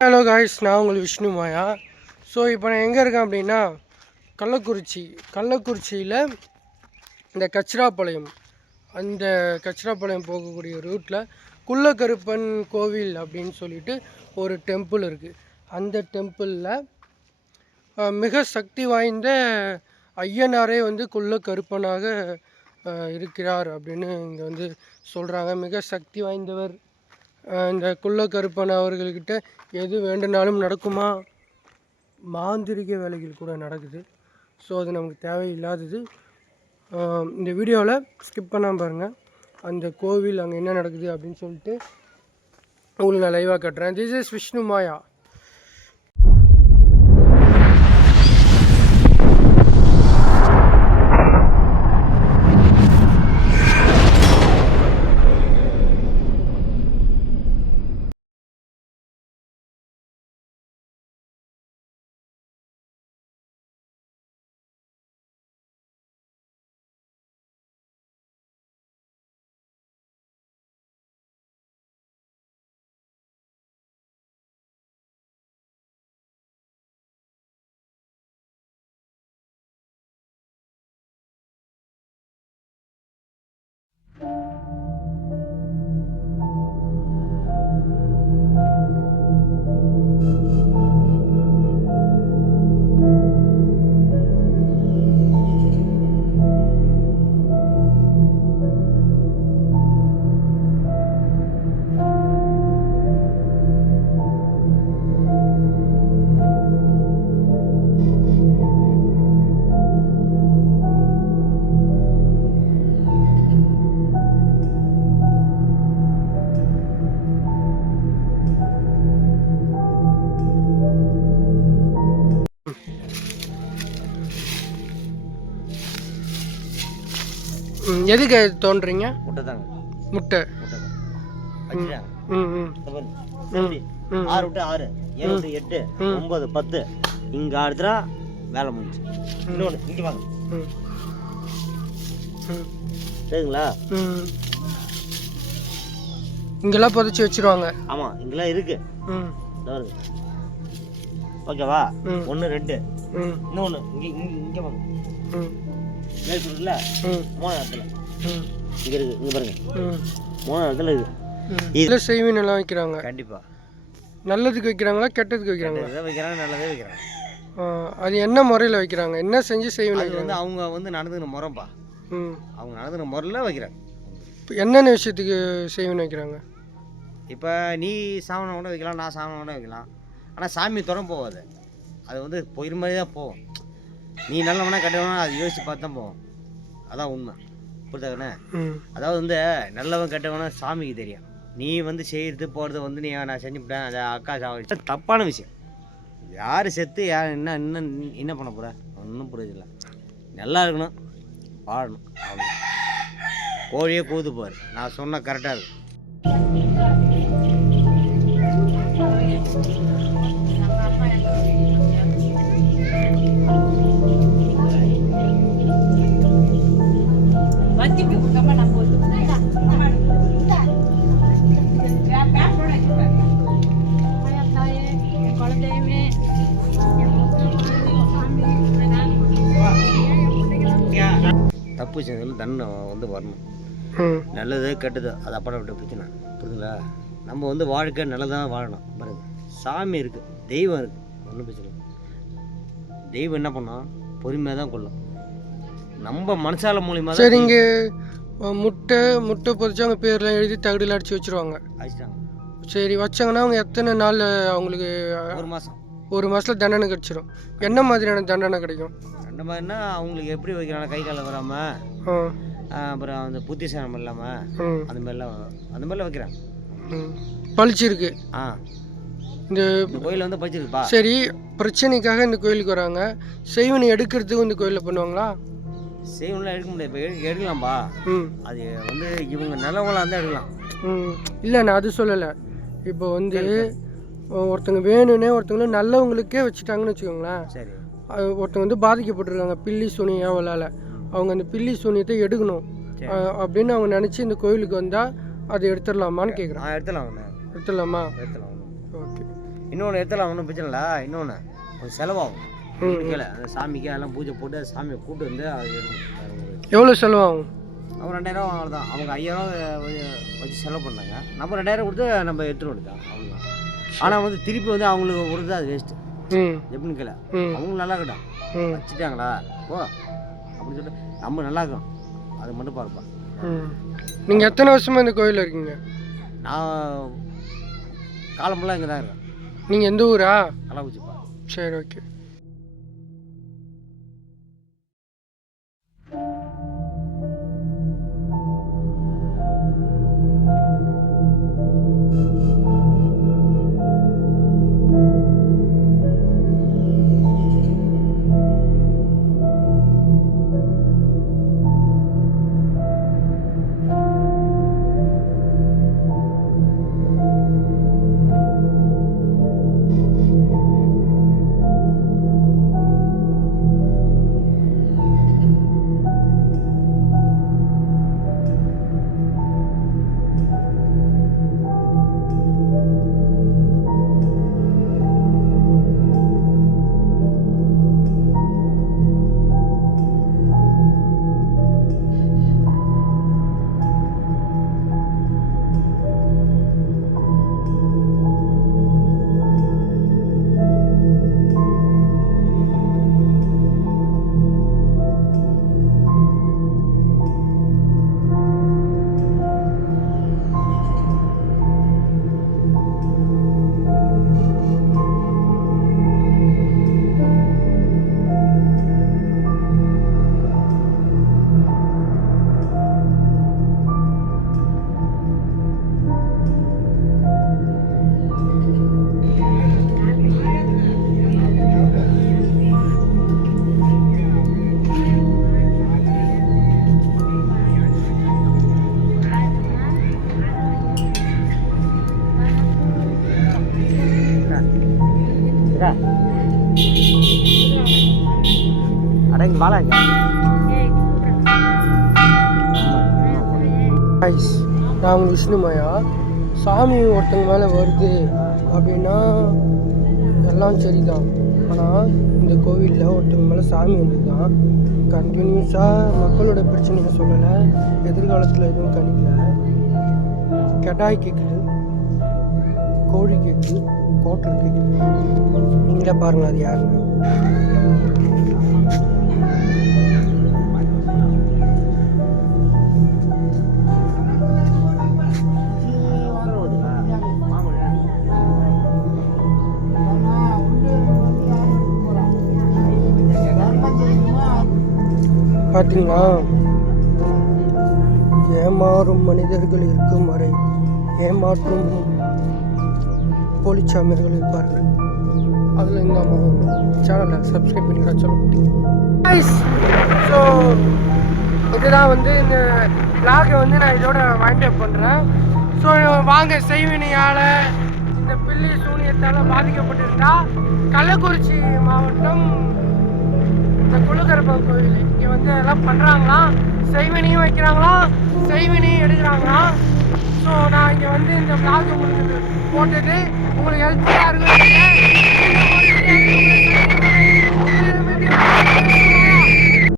Hello guys, நான் உங்கள் விஷ்ணு மாயா. So இப்போ நான் எங்கே இருக்கேன் அப்படின்னா கள்ளக்குறிச்சியில் இந்த கச்சிராப்பாளையம், அந்த கச்சிராப்பாளையம் போகக்கூடிய ரூட்டில் குள்ளக்கருப்பன் கோவில் அப்படின்னு சொல்லிட்டு ஒரு டெம்பிள் இருக்குது. அந்த டெம்பிளில் மிக சக்தி வாய்ந்த ஐயனாரே குள்ளக்கருப்பனாக இருக்கிறார் அப்படின்னு இங்கே சொல்கிறாங்க. மிக சக்தி வாய்ந்தவர் இந்த குள்ளக்கருப்பன் அவர்கள்கிட்ட எது வேண்டுனாலும் நடக்குமா, மாந்திரிக வேலைகள் கூட நடக்குது. ஸோ அது நமக்கு தேவையில்லாதது. இந்த வீடியோவில் ஸ்கிப் பண்ணாமல் பாருங்கள். அந்த கோவில் அங்கே என்ன நடக்குது அப்படின்னு சொல்லிட்டு உங்களுக்கு நான் லைவாக கட்டுறேன். திஸ் இஸ் விஷ்ணு மாயா. எதுக்கு தோன்றீங்க? முட்டை தாங்க. முட்டை 6 விட்டு 6 7 விட்டு 8 9 10 இங்க ஆடுறா வேலை முடிஞ்சு. இன்னொன்று இங்கே வாங்க, சரிங்களா? இங்கெல்லாம் புதைச்சி வச்சிருவாங்க. ஆமாம், இங்கெல்லாம் இருக்கு. ஓகேவா? 1 2 இன்னொன்று இங்கே இங்கே வாங்க. இருக்குல்ல 3 இடத்துல இங்கே இருக்கு. இங்கே பாருங்க 3 இடத்துல இருக்கு. இதில் செய்வின் எல்லாம் வைக்கிறாங்க. கண்டிப்பாக நல்லதுக்கு வைக்கிறாங்களா கெட்டதுக்கு வைக்கிறாங்க? வைக்கிறாங்க, நல்லதே வைக்கிறாங்க. அது என்ன முறையில் வைக்கிறாங்க? என்ன செஞ்சு செய்வின்? அது அவங்க நடந்துக்கிற முறைப்பா. அவங்க நடந்துக்கிற முறையில் வைக்கிறாங்க. இப்போ என்னென்ன விஷயத்துக்கு செய்வின் வைக்கிறாங்க? இப்போ நீ சாமனை கூட வைக்கலாம், நான் சாமனை கூட வைக்கலாம். ஆனால் சாமி துறம் போகாது. அது பொயிர் மாதிரி தான் போகும். நீ நல்லவனா கெட்டவனா அது யோசிச்சு பார்த்து தான் போவோம். அதான் உண்மை, புரியுதாங்கண்ணே? அதாவது நல்லவன் கெட்டவனா சாமிக்கு தெரியும். நீ செய்கிறது போகிறது நீ நான் செஞ்சுவிட்டேன், அதை அக்கா சாவ தப்பான விஷயம். யார் செத்து யார் என்ன பண்ண போகிற ஒன்றும் புரியுதில்லை. நல்லா இருக்கணும், வாழணும், அவ்வளோ. கோழியே கூது பாரு, நான் சொன்ன கரெக்டாக இருக்கும். தப்பு செஞ்சதில் தண்டனை வரணும். நல்லது கெட்டது அது அப்படம் விட்ட பிரச்சனை, புரியுதுங்களா? நம்ம வாழ்க்கை நல்லதாக வாழணும். பாருங்க, சாமி இருக்குது, தெய்வம் இருக்குது, ஒன்றும் பிரச்சனை இல்லை. தெய்வம் என்ன பண்ணோம், பொறுமையாக தான் கொள்ளும். நம்ம மனசால மூலியமாக. சரி, இங்கே முட்டை பொறிச்சு அவங்க பேர்லாம் எழுதி தகடில் அடித்து வச்சுருவாங்க. அடிச்சிட்டாங்க. சரி, வச்சாங்கன்னா அவங்க எத்தனை நாள் அவங்களுக்கு? 1 மாதம். 1 மாதத்தில் தண்டனை கிடச்சிரும். என்ன மாதிரியான தண்டனை கிடைக்கும்? அந்த மாதிரினா அவங்களுக்கு எப்படி வைக்கிறாங்க, கை காலம் வராமல், அப்புறம் புத்திசாலம் இல்லாமல், அந்த மாதிரிலாம் வைக்கிறாங்க. பழிச்சிருக்கு. இந்த கோயில் பழிச்சிருக்குப்பா. சரி, பிரச்சனைக்காக இந்த கோயிலுக்கு வராங்க. செய்வனை எடுக்கிறதுக்கு இந்த கோயிலில் பண்ணுவாங்களா? செய்வனெலாம் எடுக்க முடியாது. இப்போ எடுக்கலாம்பா. அது இவங்க நல்லவங்களாக இருந்தால் எடுக்கலாம். இல்லை, நான் அது சொல்லலை. இப்போ ஒருத்தங்க வேணும்னே ஒருத்தவங்களும் நல்லவங்களுக்கே வச்சுட்டாங்கன்னு வச்சுக்கோங்களேன். சரி, ஒருத்தவங்க பாதிக்கப்பட்டிருக்காங்க பில்லி சூனியாவலால். அவங்க அந்த பில்லி சூனியத்தை எடுக்கணும் அப்படின்னு அவங்க நினச்சி இந்த கோயிலுக்கு வந்தால் அதை எடுத்துடலாமான்னு கேட்குறேன். எடுத்துடலாமா? ஓகே. இன்னொன்று எடுத்துலாம் ஒன்றும் பிரச்சனை இல்லை. இன்னொன்று கொஞ்சம் செலவாகும். கேளு அந்த சாமிக்கு அதெல்லாம் பூஜை போட்டு சாமியை கூப்பிட்டு வந்து அது எடுக்கணும். எவ்வளோ செலவாகும்? அவங்க 2000 அவ்வளோதான். அவங்க 5000 வச்சு செலவு பண்ணாங்க. நம்ம 2000 கொடுத்து நம்ம எடுத்துகிட்டு வந்துட்டோம் அவ்வளோதான். ஆனால் வந்து திருப்பி வந்து அவங்களுக்கு கொடுத்து அது வேஸ்ட்டு. எப்படின்னு கேளு, அவங்களும் நல்லா இருக்கட்டும், வச்சுட்டாங்களா ஓ அப்படின்னு சொல்லிட்டு நம்ம நல்லா இருக்கோம், அது மட்டும் பார்ப்பா. நீங்கள் எத்தனை வருஷமாக இந்த கோயிலில் இருக்கீங்க? நான் காலம்பெல்லாம் இங்கே தான் இருக்கேன். நீங்கள் எந்த ஊரா? கள்ளக்குறிச்சிப்பா. சரி, ஓகே. அடங்க வாழாங்க. நான் உங்கள் விஷ்ணுமாயா. சாமி ஒருத்தங்க மேலே வருது அப்படின்னா எல்லாம் சரிதான். ஆனால் இந்த கோவிலில் ஒருத்தவங்க மேலே சாமி வந்து தான் கண்டினியூஸாக மக்களோட பிரச்சனையை சொல்லலை, எதிர்காலத்தில் எதுவும் கணிக்கல. கெடாய் கேட்குது, கோழி கேட்குது, கோட்டர் கேட்குது. நீங்களே பாருங்கள் அது யாருன்னு. பார்த்தீங்களா, ஏமாறும் மனிதர்கள் இருக்கும் வரை ஏமாற்றும் போலிச்சாமியர்கள் இருப்பார்கள். அதில் இந்த சேனலை சப்ஸ்கிரைப் பண்ணிக்கிறா சொல்ல. ஸோ இதுதான் வந்து இந்த விளாகை வந்து நான் இதோட வைண்ட் அப் பண்ணுறேன். ஸோ வாங்க, செய்வினையால் இந்த பில்லி சூனியத்தால் பாதிக்கப்பட்டிருந்தா கள்ளக்குறிச்சி மாவட்டம் இந்த குலகர்பன் கோயில் இங்கே வந்து எல்லாம் பண்ணுறாங்களாம். செய்வினையும் வைக்கிறாங்களாம், செய்வினையும் எடுக்கிறாங்களாம். ஸோ நான் இங்கே வந்து இந்த விளாக் உங்களுக்கு போட்டது உங்களுக்கு ஹெல்ப்ஃபுல்லாக இருக்கும்.